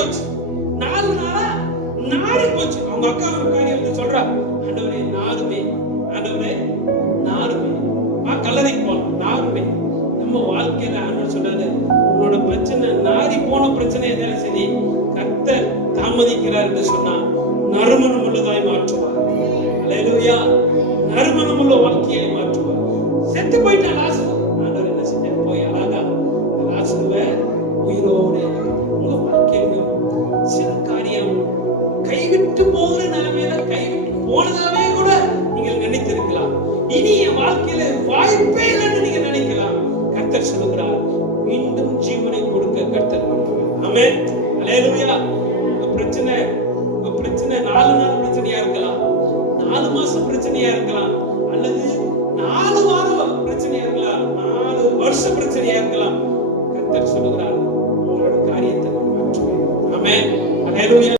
போச்சு. 4 நாளா நாடி போச்சு. அவங்க அக்கா ஒரு காரியம் வந்து சொல்றா, ஆண்டவரே நாருமே, ஆண்டவரே நாருமே, கல்லறைக்கு போலாம், நாருமே. நம்ம வாழ்க்கையில ஆண்டவர் சொல்றாரு, உன்னோட பிரச்சனை நாரி போன பிரச்சனை எதாலும் சரி, கர்த்தர் தாமதிக்கிறார் என்று சொன்னா நறுமணம் உள்ளதாய் மாற்றுவார். அல்லேலூயா. நறுமணம் உள்ள வாழ்க்கையை மாற்றுவார். செத்து போயிட்டான் லாசரு. ஆண்டவர் என்ன செஞ்சார்? போய் அழகா லாசருவை உயிரோடு. உங்க வாழ்க்கையிலும் சில காரியம் கைவிட்டு போகிற நிலைமையில கைவிட்டு போனதாவே கூட நீங்கள் நினைத்திருக்கலாம். இனி என் வாழ்க்கையில வாய்ப்பே இல்லைன்னு நீங்க நினைக்கலாம். கர்த்தர் சொல்லுகிறார், மீண்டும் ஜீவனை கொடுக்க கர்த்தர் வருகிறார். ஆமென். அல்லேலூயா. உங்க பிரச்சனை 4 நாள் பிரச்சனையா இருக்கலாம், 4 மாசம் பிரச்சனையா இருக்கலாம், அல்லது 4 வாரம் பிரச்சனையா இருக்கலாம், 4 வருஷம் பிரச்சனையா இருக்கலாம். கர்த்தர் சொல்லுகிறார், உங்களோட காரியத்தை மாற்றுவேன். ஆமென். அல்லேலூயா.